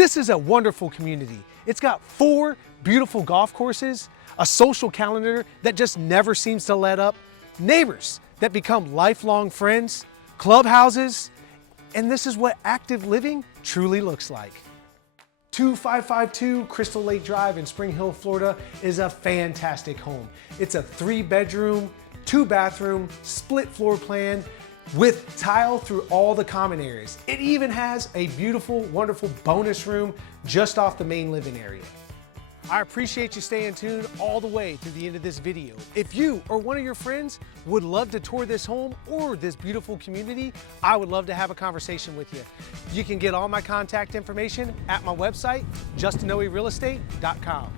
This is a wonderful community. It's got 4 beautiful golf courses, a social calendar that just never seems to let up, neighbors that become lifelong friends, clubhouses, and this is what active living truly looks like. 2552 Crystal Lake Drive in Spring Hill, Florida is a fantastic home. It's a 3-bedroom, 2-bathroom, split floor plan with tile through all the common areas. It even has a beautiful, wonderful bonus room just off the main living area. I appreciate you staying tuned all the way to the end of this video. If you or one of your friends would love to tour this home or this beautiful community, I would love to have a conversation with you. You can get all my contact information at my website, justinoerealestate.com.